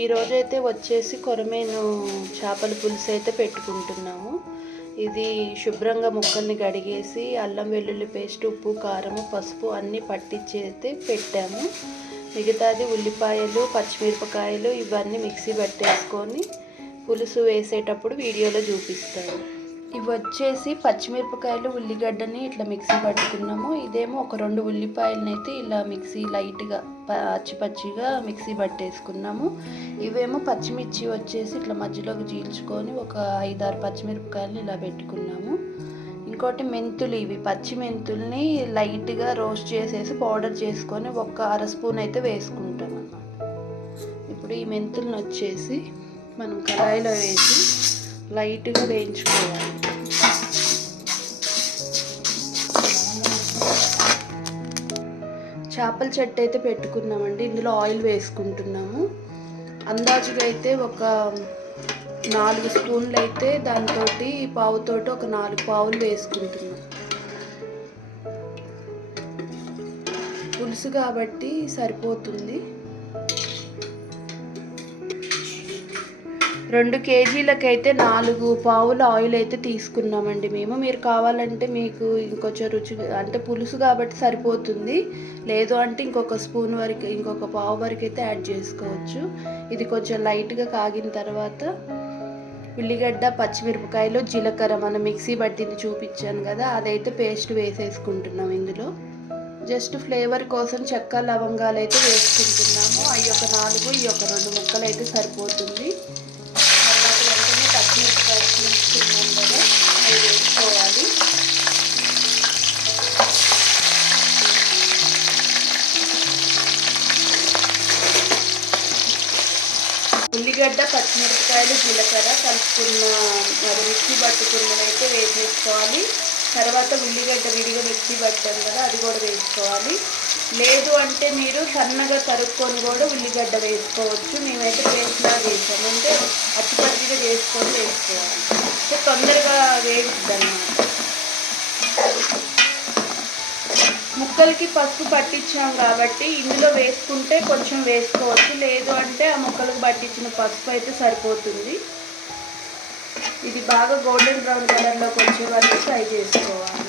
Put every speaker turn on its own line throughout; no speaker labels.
ఈరోజు అయితే వచ్చేసి కొరమేను చేపల పులుసు అయితే పెట్టుకుంటున్నాము. ఇది శుభ్రంగా ముక్కల్ని కడిగేసి అల్లం వెల్లుల్లి పేస్ట్ ఉప్పు కారం పసుపు అన్నీ పట్టించి అయితే పెట్టాము. మిగతాది ఉల్లిపాయలు పచ్చిమిరపకాయలు ఇవన్నీ మిక్సీ పట్టేసుకొని పులుసు వేసేటప్పుడు వీడియోలో చూపిస్తాను. ఇవి వచ్చేసి పచ్చిమిరపకాయలు ఉల్లిగడ్డని ఇట్లా మిక్సీ పట్టుకున్నాము. ఇదేమో ఒక రెండు ఉల్లిపాయలని అయితే ఇలా మిక్సీ లైట్గా పచ్చి పచ్చిగా మిక్సీ పట్టేసుకున్నాము. ఇవేమో పచ్చిమిర్చి వచ్చేసి ఇట్లా మధ్యలోకి చీల్చుకొని ఒక ఐదారు పచ్చిమిరపకాయలని ఇలా పెట్టుకున్నాము. ఇంకోటి మెంతులు ఇవి. పచ్చి మెంతుల్ని లైట్గా రోస్ట్ చేసేసి పౌడర్ చేసుకొని ఒక అర స్పూన్ అయితే వేసుకుంటాం అన్నమాట ఇప్పుడు ఈ మెంతులను వచ్చేసి మనం కళాయిలో వేసి లైట్గా వేయించుకోవాలి. చేపల చెట్టు అయితే పెట్టుకున్నామండి. ఇందులో ఆయిల్ వేసుకుంటున్నాము. అందాజుగా అయితే ఒక నాలుగు స్పూన్లు అయితే దాంతో పావుతోటి ఒక నాలుగు పావులు వేసుకుంటున్నాం. పులుసు కాబట్టి సరిపోతుంది. రెండు కేజీలకైతే నాలుగు పావుల ఆయిల్ అయితే తీసుకున్నామండి మేము. మీరు కావాలంటే మీకు ఇంకొంచెం రుచి అంటే పులుసు కాబట్టి సరిపోతుంది. లేదు అంటే ఇంకొక స్పూన్ వరకు ఇంకొక పావు వరకు అయితే యాడ్ చేసుకోవచ్చు. ఇది కొంచెం లైట్గా కాగిన తర్వాత ఉల్లిగడ్డ పచ్చిమిరపకాయలు జీలకర్ర మనం మిక్సీ పట్టింది చూపించాను కదా అదైతే పేస్ట్ వేసేసుకుంటున్నాం ఇందులో. జస్ట్ ఫ్లేవర్ కోసం చెక్క లవంగాలు అయితే వేసుకుంటున్నాము. అవి ఒక నాలుగు ఈ ఒక రెండు ముక్కలు అయితే సరిపోతుంది తర్వాత వెంటనే పచ్చిమిరపకాయలు తీసుకున్నాం కదా అవి వేసుకోవాలి ఉల్లిగడ్డ పచ్చిమిరపకాయలు జీలకర్ర కలుపుకున్న అది మిక్సీ పట్టుకున్నది అయితే వేసేసుకోవాలి. తర్వాత ఉల్లిగడ్డ విడిగా మిక్సీ పట్టాం కదా అది కూడా వేసుకోవాలి. లేదు అంటే మీరు సన్నగా తరుక్కొని కూడా ఉల్లిగడ్డ వేసుకోవచ్చు. మేమైతే పేస్ట్లా వేసాము అంటే అచ్చిపచ్చిగా చేసుకొని వేసుకోవాలి. సో తొందరగా వేగుద్ది అన్నమాట. ముక్కలకి పసుపు పట్టించాం కాబట్టి ఇందులో వేసుకుంటే కొంచెం వేసుకోవచ్చు. లేదు అంటే ఆ ముక్కలకు పట్టించిన పసుపు అయితే సరిపోతుంది. ఇది బాగా గోల్డెన్ బ్రౌన్ కలర్లోకి వచ్చే వరకు ఫ్రై చేసుకోవాలి.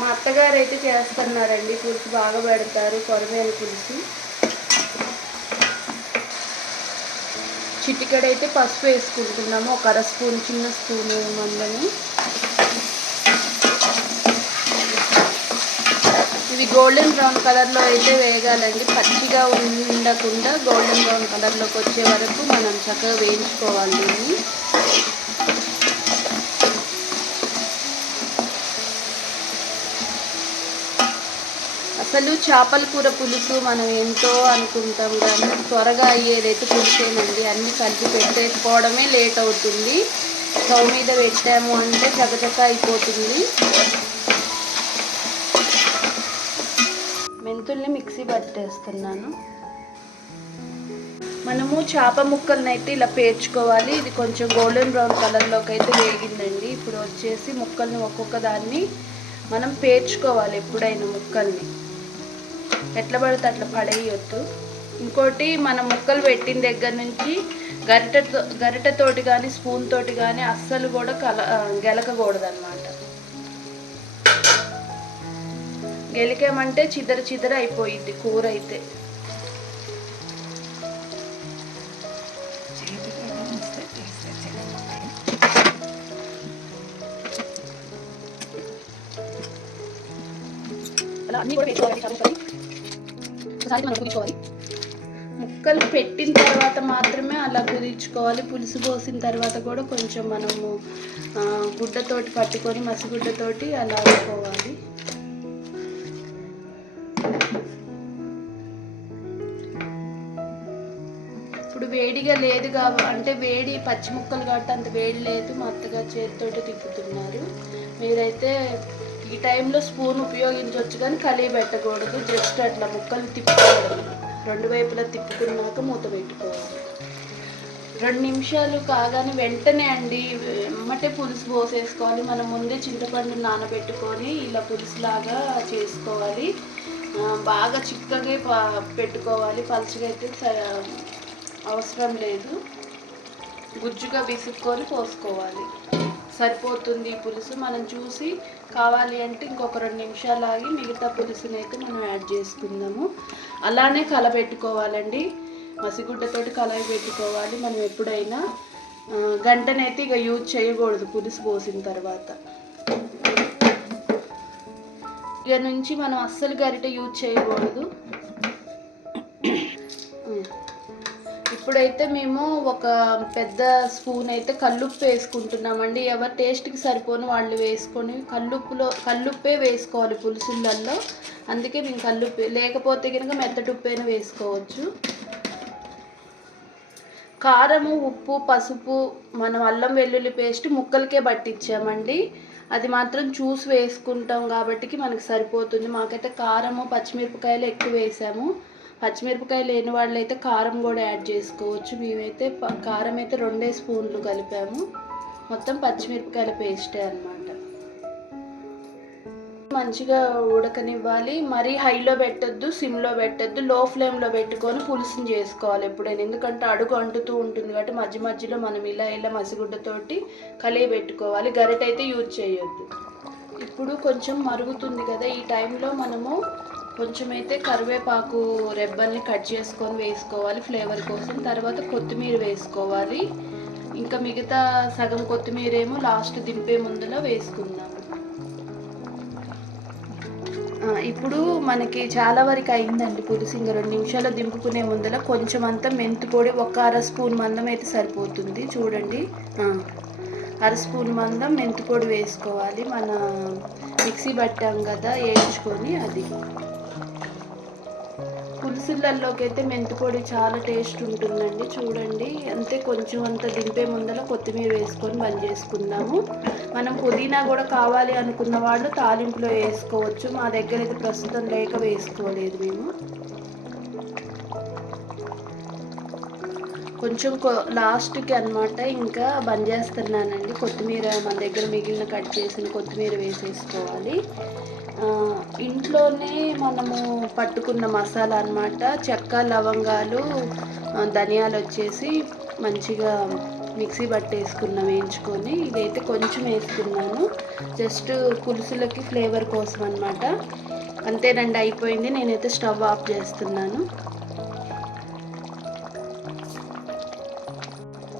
మా అత్తగారు అయితే చేస్తున్నారండి. పులుసు బాగా పెడతారు. కొరమేను పులుసు. చిటికడైతే పసుపు వేసుకుంటున్నాము. ఒక అర స్పూన్ చిన్న స్పూన్ మందని. గోల్డెన్ బ్రౌన్ కలర్లో అయితే వేగాలండి పచ్చిగా ఉండకుండా గోల్డెన్ బ్రౌన్ కలర్లోకి వచ్చే వరకు మనం చక్కగా వేయించుకోవాలి దీన్ని. అసలు చేపల కూర పులుసు మనం ఎంతో అనుకుంటాం కానీ త్వరగా అయ్యేదైతే పులుసేనండి. అన్నీ కలిపి పెట్టేసుకోవడమే లేట్ అవుతుంది. స్టవ్ మీద పెట్టాము అంటే చకచక అయిపోతుంది. మెంతుల్ని మిక్సీ పట్టేస్తున్నాను. మనము చేప ముక్కల్ని అయితే ఇలా పేర్చుకోవాలి. ఇది కొంచెం గోల్డెన్ బ్రౌన్ కలర్లోకి అయితే వేగిందండి. ఇప్పుడు వచ్చేసి ముక్కల్ని ఒక్కొక్క దాన్ని మనం పేర్చుకోవాలి ఎప్పుడైనా ముక్కల్ని. ఎట్లా పడితే అట్లా పడేయొద్దు. ఇంకోటి మనం ముక్కలు పెట్టిన దగ్గర నుంచి గరిటెతో గరిటతోటి కానీ స్పూన్ తోటి కానీ అస్సలు కూడా కల గెలకకూడదు అనమాట గెలికామంటే చిదర చిదర అయిపోయింది కూర అయితే ముక్కలు పెట్టిన తర్వాత మాత్రమే అలా కుదించుకోవాలి పులుసు పోసిన తర్వాత కూడా కొంచెం మనము గుడ్డతోటి పట్టుకొని మసిగుడ్డతోటి అలా అనుకోవాలి వేడిగా లేదు కాబ అంటే వేడి పచ్చి ముక్కలు కాబట్టి అంత వేడి లేదు. మా అత్తగారు చేతితోటి తిప్పుతున్నారు. మీరైతే ఈ టైంలో స్పూన్ ఉపయోగించవచ్చు కానీ కలిగి పెట్టకూడదు. జస్ట్ అట్లా ముక్కలు తిప్పుకోవడం రెండు వైపులా తిప్పుకున్నాక మూత పెట్టుకోవాలి. రెండు నిమిషాలు కాగానే వెంటనే అండి వెమ్మటే పులుసు పోసేసుకోవాలి. మనం ముందే చింతపండు నానబెట్టుకొని ఇలా పులుసులాగా చేసుకోవాలి. బాగా చిక్కగా పెట్టుకోవాలి. పలుచగా అయితే స- అవసరం లేదు. గుజ్జుగా విసుక్కొని పోసుకోవాలి. సరిపోతుంది ఈ పులుసు. మనం చూసి కావాలి అంటే ఇంకొక రెండు నిమిషాలు ఆగి మిగతా పులుసుని అయితే మనం యాడ్ చేసుకుందాము. అలానే కలబెట్టుకోవాలండి. మసిగుడ్డతోటి కలయి పెట్టుకోవాలి. మనం ఎప్పుడైనా గంటనైతే ఇక యూజ్ చేయకూడదు పులుసు పోసిన తర్వాత. ఇక నుంచి మనం అస్సలు గరిట యూజ్ చేయకూడదు. ఇప్పుడైతే మేము ఒక పెద్ద స్పూన్ అయితే కల్లుప్పు వేసుకుంటున్నామండి. ఎవరి టేస్ట్కి సరిపోని వాళ్ళు వేసుకొని కల్లుప్పులో కల్లుప్పే వేసుకోవాలి పులుసులల్లో. అందుకే మేము కల్లుప్పు లేకపోతే కనుక మెత్తటుప్పైనా వేసుకోవచ్చు. కారము ఉప్పు పసుపు మనం అల్లం వెల్లుల్లి పేస్ట్ ముక్కలకే పట్టించామండి. అది మాత్రం చూసి వేసుకుంటాం కాబట్టి మనకు సరిపోతుంది. మాకైతే కారము పచ్చిమిరపకాయలు ఎక్కువ వేసాము. పచ్చిమిరపకాయ లేని వాళ్ళు అయితే కారం కూడా యాడ్ చేసుకోవచ్చు. మేమైతే కారం అయితే రెండే స్పూన్లు కలిపాము. మొత్తం పచ్చిమిరపకాయల పేస్టే అన్నమాట. మంచిగా ఉడకనివ్వాలి. మరీ హైలో పెట్టద్దు సిమ్లో పెట్టొద్దు. లో ఫ్లేమ్లో పెట్టుకొని పులుసుని చేసుకోవాలి ఎప్పుడైనా. ఎందుకంటే అడుగు అంటుతూ ఉంటుంది కాబట్టి మధ్య మధ్యలో మనం ఇలా ఇలా మసిగుడ్డతోటి కలిగి పెట్టుకోవాలి. గరిట అయితే యూజ్ చేయొద్దు. ఇప్పుడు కొంచెం మరుగుతుంది కదా ఈ టైంలో మనము కొంచెం అయితే కరివేపాకు రెబ్బల్ని కట్ చేసుకొని వేసుకోవాలి ఫ్లేవర్ కోసం. తర్వాత కొత్తిమీర వేసుకోవాలి. ఇంకా మిగతా సగం కొత్తిమీర ఏమో లాస్ట్ దింపే ముందులో వేసుకుందాం. ఇప్పుడు మనకి చాలా వరకు అయిందండి పులుసు ఇంకా రెండు నిమిషాలు దింపుకునే ముందర కొంచెం అంతా మెంతి పొడి ఒక అర స్పూన్ మందం అయితే సరిపోతుంది. చూడండి. అర స్పూన్ మందం మెంతి పొడి వేసుకోవాలి. మన మిక్సీ పట్టాం కదా వేయించుకొని అది. పులుసులలోకి అయితే మెంతి పొడి చాలా టేస్ట్ ఉంటుందండి. చూడండి. అంతే కొంచెం అంత దింపే ముందర కొత్తిమీర వేసుకొని బంద్ చేసుకుందాము. మనం పుదీనా కూడా కావాలి అనుకున్న వాళ్ళు తాలింపులో వేసుకోవచ్చు. మా దగ్గర అయితే ప్రస్తుతం లేక వేసుకోలేదు మేము. కొంచెం కొ- లాస్ట్కి అన్నమాట ఇంకా బంద్ చేస్తున్నానండి. కొత్తిమీర మన దగ్గర మిగిలిన కట్ చేసిన కొత్తిమీర వేసేసుకోవాలి. ఇంట్లోనే మనము పట్టుకున్న మసాలా అన్నమాట చెక్క లవంగాలు ధనియాలు వచ్చేసి మంచిగా మిక్సీ పట్టేసుకున్న వేయించుకొని ఇదైతే కొంచెం వేసుకున్నాను. జస్ట్ పులుసులకి ఫ్లేవర్ కోసం అనమాట అంతేనండి అయిపోయింది. నేనైతే స్టవ్ ఆఫ్ చేస్తున్నాను.